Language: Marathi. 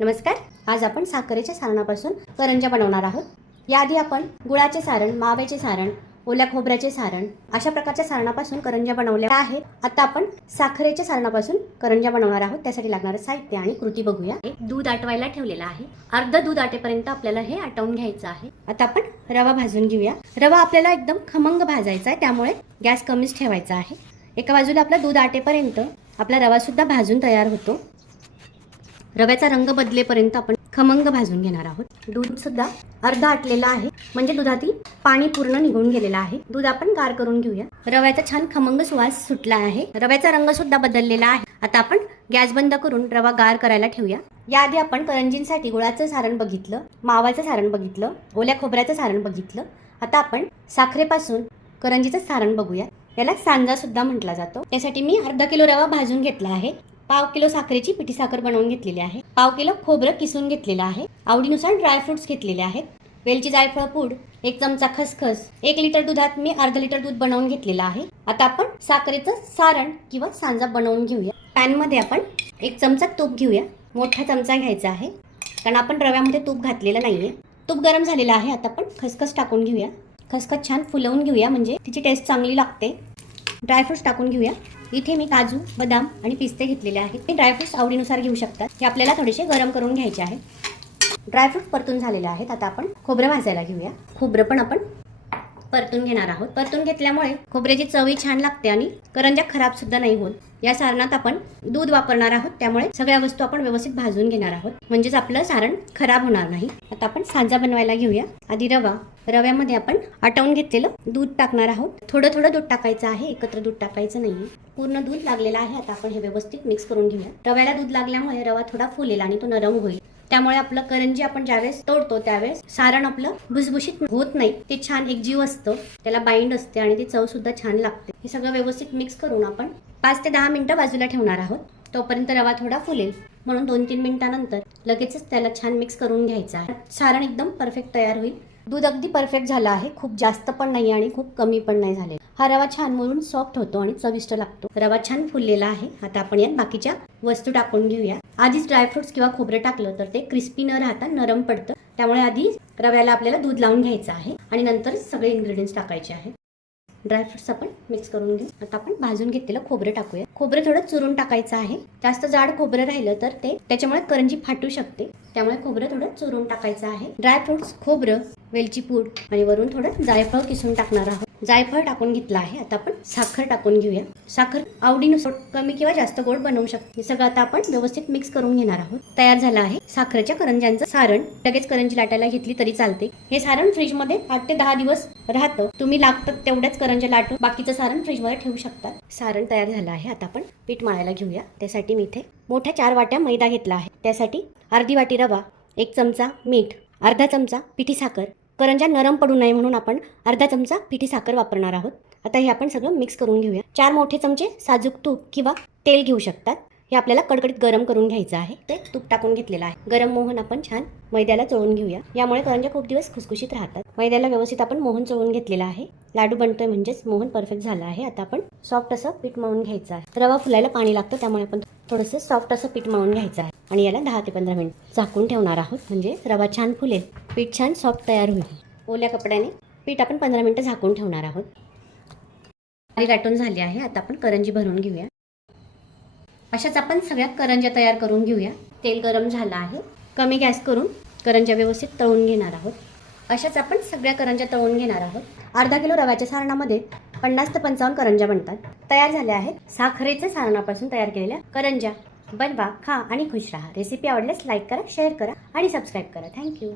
नमस्कार. आज आपण साखरेच्या सारणापासून करंज्या बनवणार आहोत. याआधी आपण गुळाचे सारण माव्याचे सारण ओल्या खोबऱ्याचे सारण अशा प्रकारच्या सारणापासून करंज्या बनवल्या आहेत. आता आपण साखरेच्या सारणापासून करंज्या बनवणार आहोत. त्यासाठी लागणारं साहित्य आणि कृती बघूया. एक दूध आटवायला ठेवलेलं आहे. अर्ध दूध आटेपर्यंत आपल्याला हे आटवून घ्यायचं आहे. आता आपण रवा भाजून घेऊया. रवा आपल्याला एकदम खमंग भाजायचा आहे. त्यामुळे गॅस कमीच ठेवायचा आहे. एका बाजूला आपला दूध आटेपर्यंत आपला रवा सुद्धा भाजून तयार होतो. रव्याचा रंग बदलेपर्यंत आपण खमंग भाजून घेणार आहोत. दूध सुद्धा अर्धा आटलेला आहे. म्हणजे दुधातील पाणी पूर्ण निघून गेलेलं आहे. दूध आपण गार करून घेऊया. रव्याचा छान खमंग सुवास सुटला आहे. रव्याचा रंग सुद्धा बदललेला आहे. आता आपण गॅस बंद करून रवा गार करायला ठेवूया. याआधी आपण करंजींसाठी गुळाचं सारण बघितलं मावाचं सारण बघितलं ओल्या खोबऱ्याचं सारण बघितलं. आता आपण साखरेपासून करंजीचं सारण बघूया. याला सांजा सुद्धा म्हटला जातो. त्यासाठी मी अर्धा किलो रवा भाजून घेतला आहे. पाव किलो साखरेची पिठी साखर बनवून घेतलेली आहे. पाव किलो खोबरं किसून घेतलेलं आहे. आवडीनुसार ड्रायफ्रुट्स घेतलेले आहेत. वेलची जायफळ पूड एक चमचा खसखस एक लिटर दुधात मी अर्ध लिटर दूध बनवून घेतलेलं आहे. आता आपण साखरेचं सारण किंवा सांजा बनवून घेऊया. पॅनमध्ये आपण एक चमचा तूप घेऊया. मोठा चमचा घ्यायचा आहे. कारण आपण रव्यामध्ये तूप घातलेलं नाहीये. तूप गरम झालेलं आहे. आता आपण खसखस टाकून घेऊया. खसखस छान फुलवून घेऊया. म्हणजे तिची टेस्ट चांगली लागते. ड्रायफ्रुट्स टाकून घेऊया. इथे मी काजू बदाम आणि पिस्ते घेतलेले आहेत. हे ड्रायफ्रुट्स आवडीनुसार घेऊ शकतात. हे आपल्याला थोडेसे गरम करून घ्यायचे आहेत ड्रायफ्रूट परतून झालेले आहेत. आता आपण खोबरं भाजायला घेऊया. खोबरं पण आपण परतून घेणार आहोत. परतून घेतल्यामुळे खोबऱ्याची चवी छान लागते आणि करंजा खराब सुद्धा नाही होत. या सारणात आपण दूध वापरणार आहोत. त्यामुळे सगळ्या वस्तू आपण व्यवस्थित भाजून घेणार आहोत. म्हणजेच आपलं सारण खराब होणार नाही. आता आपण सांजा बनवायला घेऊया. आधी रवा. रव्यामध्ये आपण आटवून घेतलेलं दूध टाकणार आहोत. थोडं थोडं दूध टाकायचं आहे. एकत्र दूध टाकायचं नाही पूर्ण दूध लागलेलं आहे. आता आपण हे व्यवस्थित मिक्स करून घेऊया. रव्याला दूध लागल्यामुळे रवा थोडा फुलेल आणि तो नरम होईल. त्यामुळे आपलं करंजी आपण ज्यावेळेस तोडतो त्यावेळेस सारण आपलं भुसभुशीत होत नाही. ते छान एक जीव असतं. त्याला बाइंड असते आणि ती चव सुद्धा छान लागते. हे सगळं व्यवस्थित मिक्स करून आपण पाच ते दहा मिनिटं बाजूला ठेवणार आहोत. तोपर्यंत रवा थोडा फुलेल. म्हणून दोन तीन मिनिटानंतर लगेचच त्याला छान मिक्स करून घ्यायचा सारण एकदम परफेक्ट तयार होईल. दूध अगदी परफेक्ट झालं आहे. खूप जास्त पण नाही आणि खूप कमी पण नाही झाले हा रवा छान म्हणून सॉफ्ट होतो आणि चविष्ट लागतो. रवा छान फुललेला आहे. आता आपण यात बाकीच्या वस्तू टाकून घेऊया. आधीच ड्रायफ्रुट्स किंवा खोबरं टाकलं तर ते क्रिस्पी न राहता नरम पडतं. त्यामुळे आधी रव्याला आपल्याला दूध लावून घ्यायचं आहे आणि नंतर सगळे इन्ग्रेडियंट्स टाकायचे आहेत. ड्रायफ्रुट्स आपण मिक्स करून घेऊ. आता आपण भाजून घेतलेलं खोबरं टाकूया. खोबरं थोडं चुरून टाकायचं आहे. जास्त जाड खोबरं राहिलं तर ते त्याच्यामुळे करंजी फाटू शकते. त्यामुळे खोबरं थोडं चुरून टाकायचं आहे. ड्रायफ्रुट्स खोबरं वेलची पूड आणि वरून थोडं जायफळ किसून टाकणार आहोत. जायफळ टाकून घेतलं आहे. आता आपण साखर टाकून घेऊया. साखर आवडीनुसार कमी किंवा जास्त गोड बनवू शकतो. हे सगळं आता आपण व्यवस्थित मिक्स करून घेणार आहोत. तयार झालं आहे साखरेच्या करंज्यांचं सारण. लगेच करंजी लाटायला घेतली तरी चालते. हे सारण फ्रीजमध्ये आठ ते दहा दिवस राहतं. तुम्ही लागतात तेवढ्याच करंज्या लाटून बाकीचं सारण फ्रीजमध्ये ठेवू शकता सारण तयार झालं आहे. आता आपण पीठ मळायला घेऊया. त्यासाठी मी इथे मोठ्या चार वाट्या मैदा घेतला आहे. त्यासाठी अर्धी वाटी रवा एक चमचा मीठ अर्धा चमचा पिठी साखर करंजा नरम पडू नये म्हणून आपण अर्धा चमचा पिठी साखर वापरणार आहोत. आता हे आपण सगळं मिक्स करून घेऊया. चार मोठे चमचे साजूक तूप किंवा तेल घेऊ शकतात. हे आपल्याला कडकडीत गरम करून घ्यायचं आहे. ते तूप टाकून घेतलेलं आहे. गरम मोहन आपण छान मैद्याला चोळून घेऊया. यामुळे करंजा खूप दिवस खुसखुशीत राहतात. मैद्याला व्यवस्थित आपण मोहन चोळून घेतलेला आहे. लाडू बनतोय म्हणजेच मोहन परफेक्ट झाला आहे. आता आपण सॉफ्ट असं पीठ मळून घ्यायचं आहे. रवा फुलायला पाणी लागतं त्यामुळे आपण थोडंसं सॉफ्ट असं पीठ मळून घ्यायचं आहे. आणि याला दहा ते पंधरा मिनिट झाकून ठेवणार आहोत. म्हणजे रवा छान फुलेल. पीठ छान सॉफ्ट तयार होईल. ओल्या कपड्याने पीठ आपण पंधरा मिनटं झाकून ठेवणार आहोत. आणि लाटून झाली आहे. आता आपण करंजी भरून घेऊया. अशाच आपण सगळ्या करंज्या तयार करून घेऊया. तेल गरम झालं आहे. कमी गॅस करून करंज्या व्यवस्थित तळून घेणार आहोत. अशाच आपण सगळ्या करंज्या तळून घेणार आहोत. अर्धा किलो रव्याच्या सारणामध्ये पन्नास ते पंचावन्न करंज्या बनतात. तयार झाल्या आहेत. साखरेच्या सारणापासून तयार केलेल्या करंज्या. बनवा खा आणि खुश राहा. रेसिपी आवडल्यास लाईक करा शेअर करा आणि सबस्क्राईब करा. थँक्यू